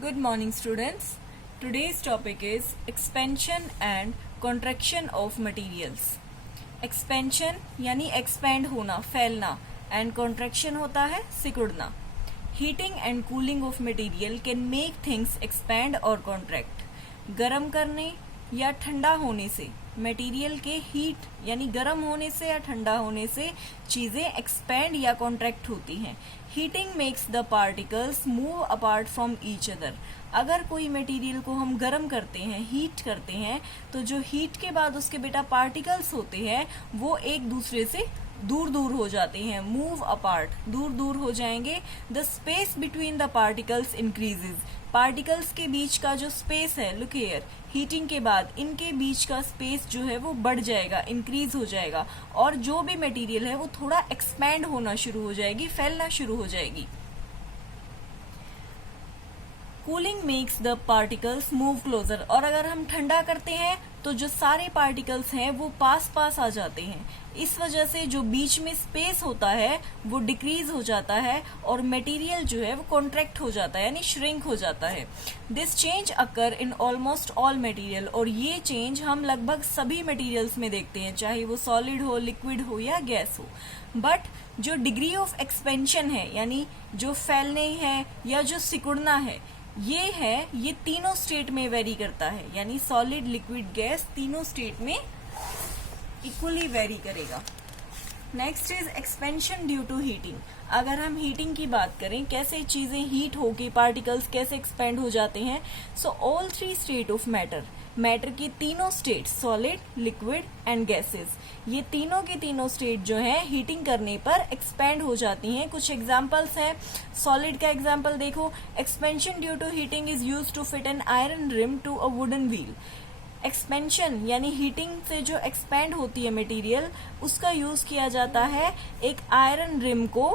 Good morning, students. Today's topic is expansion and contraction of materials. Expansion यानी expand होना, फैलना, and contraction होता है सिकुड़ना. Heating and cooling of material can make things expand or contract. गर्म करने या ठंडा होने से मटेरियल के हीट यानी गर्म होने से या ठंडा होने से चीजें एक्सपैंड या कॉन्ट्रैक्ट होती हैं. Heating makes the particles move apart from each other. अगर कोई मटेरियल को हम गर्म करते हैं, हीट करते हैं, तो जो हीट के बाद उसके बेटा पार्टिकल्स होते हैं वो एक दूसरे से दूर दूर हो जाते हैं. मूव अपार्ट, दूर दूर हो जाएंगे. The space between the particles increases. Particles के बीच का जो स्पेस है, लुक हियर, हीटिंग के बाद इनके बीच का स्पेस जो है वो बढ़ जाएगा, इंक्रीज हो जाएगा, और जो भी मटेरियल है वो थोड़ा एक्सपैंड होना शुरू हो जाएगी, फैलना शुरू हो जाएगी. Cooling makes the particles move closer. और अगर हम ठंडा करते हैं तो जो सारे पार्टिकल्स हैं वो पास पास आ जाते हैं. इस वजह से जो बीच में स्पेस होता है वो डिक्रीज हो जाता है और मटेरियल जो है वो कॉन्ट्रैक्ट हो जाता है यानी श्रिंक हो जाता है. This change occur in almost all material. और ये चेंज हम लगभग सभी मटेरियल्स में देखते हैं, चाहे वो सॉलिड हो, लिक्विड हो या गैस हो. बट जो डिग्री ऑफ एक्सपेंशन है यानी जो फैलने है या जो सिकुड़ना है, ये तीनों स्टेट में वेरी करता है. यानी सॉलिड, लिक्विड, गैस तीनों स्टेट में इक्वली वेरी करेगा. Next is expansion due to heating. अगर हम हीटिंग की बात करें, कैसे चीजें हीट होके पार्टिकल्स कैसे एक्सपेंड हो जाते हैं. So all three state of matter की तीनों state, solid, liquid and gases, ये तीनों की तीनों स्टेट जो है हीटिंग करने पर एक्सपेंड हो जाती हैं. कुछ एग्जांपल्स हैं. सॉलिड का एग्जांपल देखो. Expansion due to heating is used to fit an iron rim to a wooden wheel. Expansion यानी हीटिंग से जो एक्सपेंड होती है मटेरियल, उसका यूज किया जाता है एक आयरन रिम को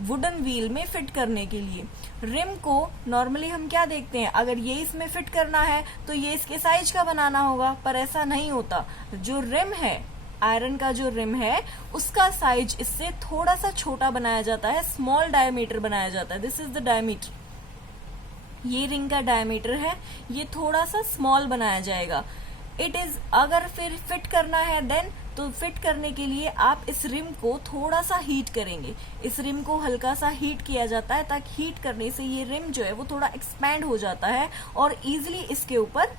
वुडन व्हील में फिट करने के लिए. रिम को नॉर्मली हम क्या देखते हैं, अगर ये इसमें फिट करना है तो ये इसके साइज का बनाना होगा, पर ऐसा नहीं होता. जो रिम है, आयरन का जो रिम है, उसका साइज इससे थोड़ा सा छोटा बनाया जाता है, स्मॉल डायमीटर बनाया जाता है. This is the diameter. ये रिंग का डायमीटर है, ये थोड़ा सा स्मॉल बनाया जाएगा. इट इज, अगर फिर फिट करना है देन, तो फिट करने के लिए आप इस रिम को थोड़ा सा हीट करेंगे. इस रिम को हल्का सा हीट किया जाता है ताकि हीट करने से ये रिम जो है वो थोड़ा एक्सपैंड हो जाता है और इजीली इसके ऊपर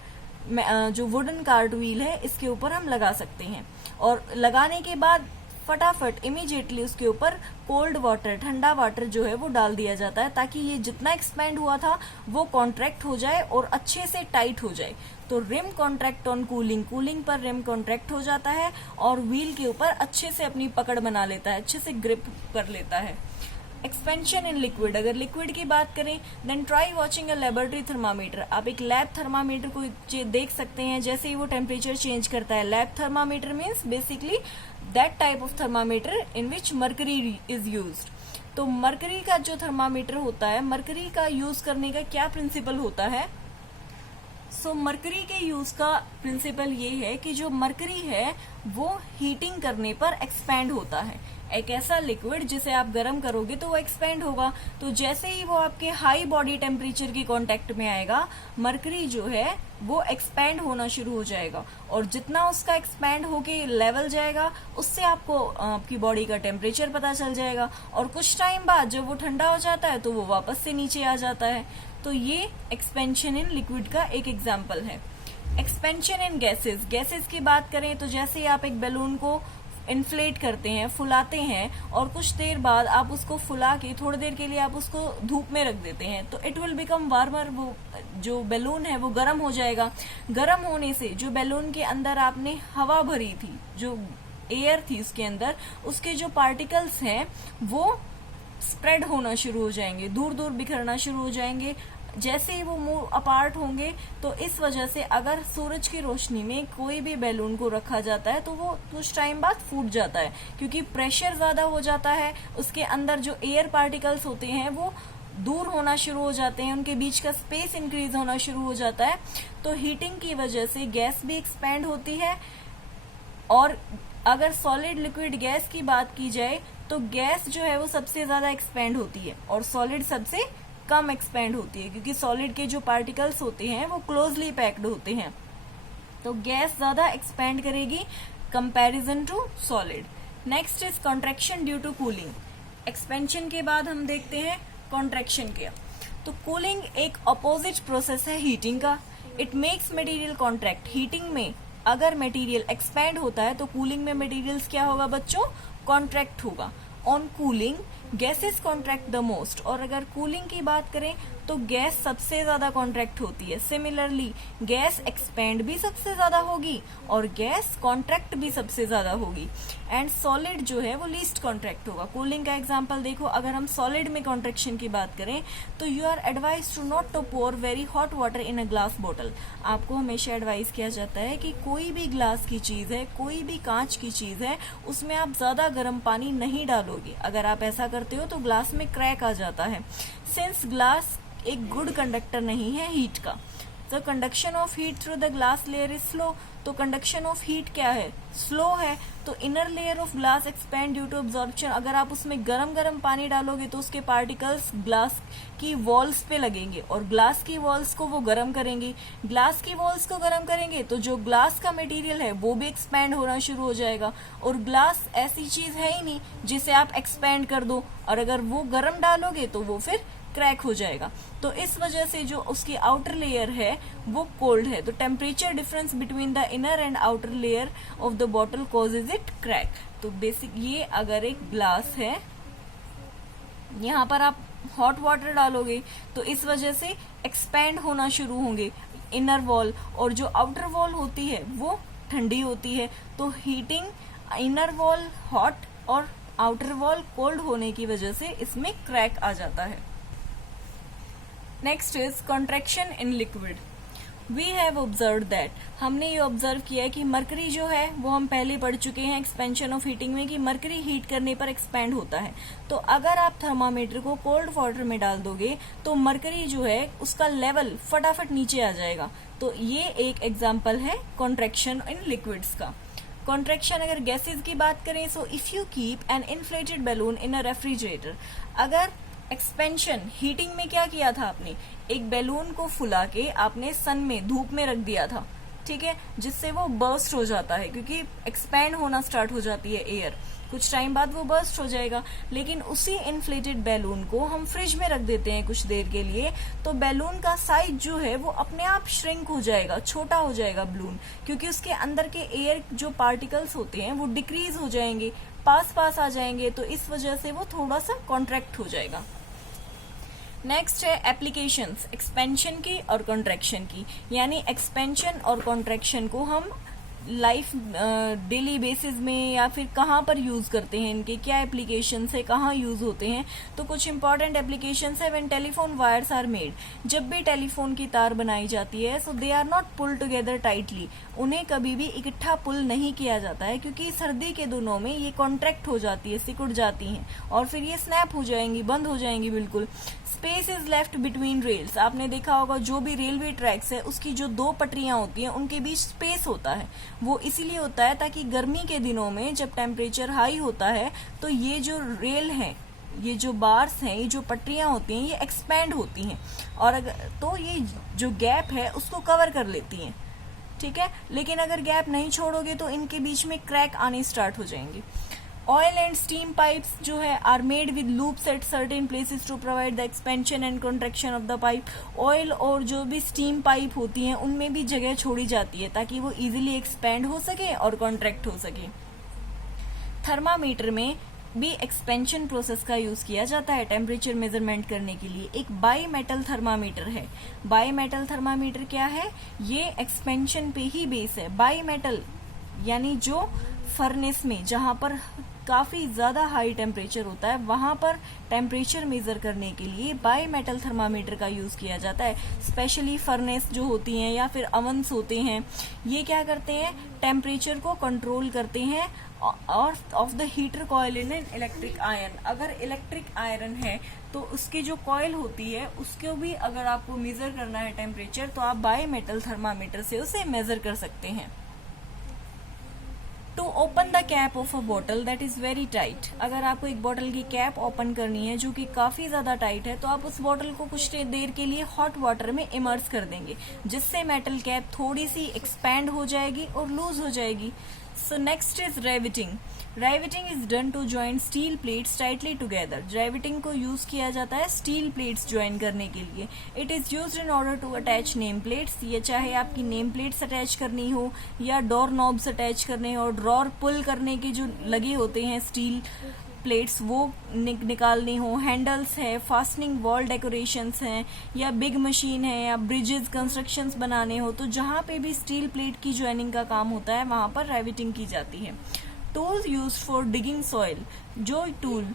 जो वुडन कार्ट व्हील है इसके ऊपर हम लगा सकते हैं. और लगाने के बाद फटाफट इमीडिएटली उसके ऊपर कोल्ड वाटर, ठंडा वाटर जो है वो डाल दिया जाता है ताकि ये जितना एक्सपैंड हुआ था वो कॉन्ट्रैक्ट हो जाए और अच्छे से टाइट हो जाए. तो rim contract on cooling, cooling पर रिम कॉन्ट्रैक्ट हो जाता है और व्हील के ऊपर अच्छे से अपनी पकड़ बना लेता है, अच्छे से ग्रिप कर लेता है. Expansion in liquid. अगर लिक्विड की बात करें then try watching a laboratory thermometer. आप एक लैब थर्मामीटर को देख सकते हैं. जैसे ही वो टेम्परेचर चेंज करता है, lab thermometer means basically that type of thermometer in which mercury is used. तो मर्करी का जो थर्मामीटर होता है, मर्करी का यूज करने का क्या प्रिंसिपल होता है. सो मरकरी के यूज का प्रिंसिपल ये है कि जो मरकरी है वो हीटिंग करने पर एक्सपैंड होता है. एक ऐसा लिक्विड जिसे आप गर्म करोगे तो वो एक्सपैंड होगा. तो जैसे ही वो आपके हाई बॉडी टेम्परेचर की कांटेक्ट में आएगा, मरकरी जो है वो एक्सपैंड होना शुरू हो जाएगा. और जितना उसका एक्सपैंड होके लेवल जाएगा, उससे आपको आपकी बॉडी का टेम्परेचर पता चल जाएगा. और कुछ टाइम बाद जब वो ठंडा हो जाता है तो वो वापस से नीचे आ जाता है. तो ये एक्सपेंशन इन लिक्विड का एक एग्जाम्पल है. एक्सपेंशन इन गैसेस. गैसेस की बात करें तो जैसे आप एक बैलून को इन्फ्लेट करते हैं, फुलाते हैं, और कुछ देर बाद आप उसको फुला के थोड़ी देर के लिए आप उसको धूप में रख देते हैं तो इट विल बिकम वार्मर. वो जो बैलून है वो गर्म हो जाएगा. गर्म होने से जो बैलून के अंदर आपने हवा भरी थी, जो एयर थी उसके अंदर, उसके जो पार्टिकल्स हैं वो स्प्रेड होना शुरू हो जाएंगे, दूर दूर बिखरना शुरू हो जाएंगे. जैसे ही वो मूव अपार्ट होंगे तो इस वजह से अगर सूरज की रोशनी में कोई भी बैलून को रखा जाता है तो वो कुछ टाइम बाद फूट जाता है, क्योंकि प्रेशर ज्यादा हो जाता है. उसके अंदर जो एयर पार्टिकल्स होते हैं वो दूर होना शुरू हो जाते हैं, उनके बीच का स्पेस इंक्रीज होना शुरू हो जाता है. तो हीटिंग की वजह से गैस भी एक्सपैंड होती है. और अगर सॉलिड, लिक्विड, गैस की बात की जाए तो गैस जो है वो सबसे ज्यादा एक्सपैंड होती है और सॉलिड सबसे कम एक्सपेंड होती है, क्योंकि सॉलिड के जो पार्टिकल्स होते हैं वो क्लोजली पैक्ड होते हैं, तो गैस ज्यादा एक्सपेंड करेगी comparison to solid. Next is contraction due to cooling. Expansion के बाद हम देखते हैं कॉन्ट्रैक्शन के। तो कूलिंग एक अपोजिट प्रोसेस है हीटिंग का। It makes material contract. Heating में अगर मटेरियल एक्सपैंड होता है तो कूलिंग में मटेरियल्स क्या होगा बच्चों, कॉन्ट्रैक्ट होगा। On cooling gases contract the most. और अगर कूलिंग की बात करें तो गैस सबसे ज्यादा कॉन्ट्रैक्ट होती है। सिमिलरली गैस एक्सपैंड भी सबसे ज्यादा होगी और गैस कॉन्ट्रैक्ट भी सबसे ज्यादा होगी, एंड सॉलिड जो है वो लीस्ट कॉन्ट्रैक्ट होगा। कूलिंग का एग्जांपल देखो, अगर हम सॉलिड में कॉन्ट्रैक्शन की बात करें तो you are advised to not to pour very hot water in a glass bottle. आपको हमेशा एडवाइस किया जाता है कि कोई भी ग्लास की चीज है, कोई भी कांच की चीज है, उसमें आप ज्यादा गर्म पानी नहीं डालोगे। अगर आप ऐसा करते हो तो ग्लास में क्रैक आ जाता है। सिंस ग्लास एक गुड कंडक्टर नहीं है हीट का, तो conduction of heat through the glass layer is slow. तो कंडक्शन ऑफ हीट क्या है, स्लो है। तो inner layer of glass expand due to absorption. अगर आप उसमें गरम गरम पानी डालोगे तो उसके पार्टिकल्स ग्लास की वॉल्स पे लगेंगे और ग्लास की वॉल्स को वो गरम करेंगे। ग्लास की वॉल्स को गरम करेंगे तो जो ग्लास का मटेरियल है वो भी एक्सपैंड होना शुरू हो जाएगा। और ग्लास ऐसी चीज है ही नहीं जिसे आप एक्सपैंड कर दो, और अगर वो गरम डालोगे तो वो फिर क्रैक हो जाएगा। तो इस वजह से जो उसकी आउटर लेयर है वो कोल्ड है। तो temperature difference between the inner and outer layer of the bottle causes it crack. तो बेसिक ये अगर एक ग्लास है, यहाँ पर आप हॉट वाटर डालोगे तो इस वजह से एक्सपैंड होना शुरू होंगे इनर वॉल, और जो आउटर वॉल होती है वो ठंडी होती है। तो हीटिंग इनर वॉल हॉट और आउटर वॉल कोल्ड होने की वजह से इसमें क्रैक आ जाता है। Next is contraction in liquid. We have observe that, हमने ये ऑब्जर्व किया है कि मरकरी जो है वो हम पहले पढ़ चुके हैं एक्सपेंशन ऑफ हीटिंग में कि मरकरी हीट करने पर एक्सपैंड होता है। तो अगर आप थर्मामीटर को कोल्ड वाटर में डाल दोगे तो मरकरी जो है उसका लेवल फटाफट नीचे आ जाएगा। तो ये एक एग्जाम्पल है कॉन्ट्रैक्शन इन लिक्विड्स का। कॉन्ट्रैक्शन अगर गैसेज की बात करें, so if you keep an inflated balloon in a refrigerator. अगर एक्सपेंशन हीटिंग में क्या किया था आपने, एक बैलून को फुला के आपने सन में धूप में रख दिया था, ठीक है, जिससे वो बर्स्ट हो जाता है क्योंकि एक्सपैंड होना स्टार्ट हो जाती है एयर, कुछ टाइम बाद वो बर्स्ट हो जाएगा। लेकिन उसी इन्फ्लेटेड बैलून को हम फ्रिज में रख देते हैं कुछ देर के लिए, तो बैलून का साइज जो है वो अपने आप श्रिंक हो जाएगा, छोटा हो जाएगा बैलून, क्योंकि उसके अंदर के एयर जो पार्टिकल्स होते हैं वो डिक्रीज हो जाएंगे, पास पास आ जाएंगे, तो इस वजह से वो थोड़ा सा कॉन्ट्रैक्ट हो जाएगा। नेक्स्ट है एप्लीकेशंस एक्सपेंशन की और कॉन्ट्रैक्शन की। यानी एक्सपेंशन और कॉन्ट्रैक्शन को हम लाइफ डेली बेसिस में या फिर कहाँ पर यूज करते हैं, इनके क्या एप्लीकेशंस है, कहाँ यूज होते हैं। तो कुछ इंपॉर्टेंट एप्लीकेशंस है। When telephone wires are made, जब भी टेलीफोन की तार बनाई जाती है, so they are not pull together tightly, उन्हें कभी भी इकट्ठा पुल नहीं किया जाता है क्योंकि सर्दी के दिनों में ये कॉन्ट्रैक्ट हो जाती है, सिकुड़ जाती हैं और फिर ये स्नैप हो जाएंगी, बंद हो जाएंगी बिल्कुल। Space is left between rails, आपने देखा होगा जो भी रेलवे ट्रैक्स है उसकी जो दो पटरियां होती हैं उनके बीच स्पेस होता है, वो इसीलिए होता है ताकि गर्मी के दिनों में जब टेम्परेचर हाई होता है तो ये जो रेल है, ये जो बार्स हैं, ये जो पटरियां होती हैं, ये एक्सपैंड होती हैं और अगर तो ये जो गैप है उसको कवर कर लेती हैं, ठीक है। लेकिन अगर गैप नहीं छोड़ोगे तो इनके बीच में क्रैक आने स्टार्ट हो जाएंगे। ऑयल एंड स्टीम पाइप्स जो है are made with loops at certain places to provide the expansion and contraction of the pipe. Oil और जो भी स्टीम पाइप होती हैं उनमें भी जगह छोड़ी जाती है ताकि वो इजीली एक्सपेंड हो सके और कॉन्ट्रैक्ट हो सके। थर्मामीटर में भी एक्सपेंशन प्रोसेस का यूज किया जाता है टेम्परेचर मेजरमेंट करने के लिए। एक बाई मेटल थर्मामीटर है। बाई मेटल थर्मामीटर क्या है, ये एक्सपेंशन पे ही बेस है। बाई मेटल यानी जो फर्नेस में जहां पर काफी ज्यादा हाई टेम्परेचर होता है वहां पर टेम्परेचर मेजर करने के लिए बाई मेटल थर्मामीटर का यूज किया जाता है। स्पेशली फर्नेस जो होती हैं या फिर अवन्स होते हैं, ये क्या करते हैं, टेम्परेचर को कंट्रोल करते हैं और of the heater coil in an electric iron. अगर इलेक्ट्रिक आयरन है तो उसकी जो कॉइल होती है उसको भी अगर आपको मेजर करना है टेम्परेचर तो आप बाई मेटल थर्मामीटर से उसे मेजर कर सकते हैं। To open the cap of a bottle that is very tight, अगर आपको एक बॉटल की कैप ओपन करनी है जो कि काफी ज्यादा टाइट है, तो आप उस बॉटल को कुछ देर के लिए हॉट वाटर में इमर्स कर देंगे, जिससे मेटल कैप थोड़ी सी एक्सपैंड हो जाएगी और लूज हो जाएगी। So next is riveting. Riveting is done to join steel plates tightly together. Riveting को यूज किया जाता है स्टील प्लेट्स ज्वाइन करने के लिए। It is used in order to attach name plates, ये चाहे आपकी नेम प्लेट्स अटैच करनी हो या डोर नॉब्स अटैच करने हो, ड्रॉर पुल करने के जो लगे होते हैं स्टील प्लेट्स वो निकालनी हो, हैंडल्स है, फास्टनिंग वॉल डेकोरेशंस हैं, या बिग मशीन है, या ब्रिजेस कंस्ट्रक्शंस बनाने हो, तो जहाँ पे भी स्टील प्लेट की ज्वाइनिंग का काम होता है वहां पर राइवेटिंग की जाती है। Tools use for digging soil, जो टूल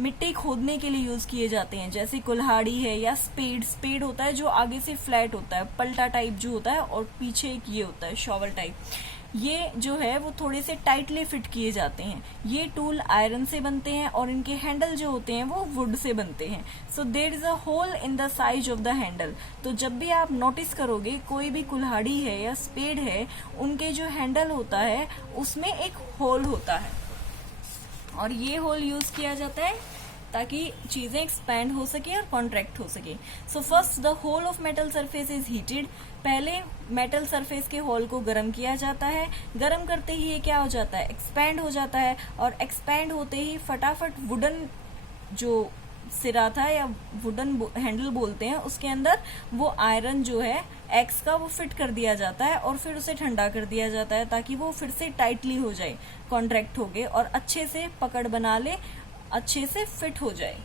मिट्टी खोदने के लिए यूज किए जाते हैं, जैसे कुल्हाड़ी है या स्पेड। स्पेड होता है जो आगे से फ्लैट होता है, पलटा टाइप जो होता है, और पीछे एक ये होता है शॉवल टाइप। ये जो है वो थोड़े से टाइटली फिट किए जाते हैं। ये टूल आयरन से बनते हैं और इनके हैंडल जो होते हैं वो वुड से बनते हैं। So there is a hole in the size of the handle. तो जब भी आप नोटिस करोगे कोई भी कुल्हाड़ी है या स्पेड है, उनके जो हैंडल होता है उसमें एक होल होता है, और ये होल यूज किया जाता है ताकि चीजें एक्सपैंड हो सके और कॉन्ट्रैक्ट हो सके। So first the hole of metal surface is heated, पहले मेटल सरफेस के होल को गर्म किया जाता है। गर्म करते ही ये क्या हो जाता है, एक्सपैंड हो जाता है, और एक्सपैंड होते ही फटाफट वुडन जो सिरा था या वुडन हैंडल बोलते हैं उसके अंदर वो आयरन जो है एक्स का वो फिट कर दिया जाता है, और फिर उसे ठंडा कर दिया जाता है ताकि वो फिर से टाइटली हो जाए, कॉन्ट्रैक्ट हो गए और अच्छे से पकड़ बना ले, अच्छे से फिट हो जाए।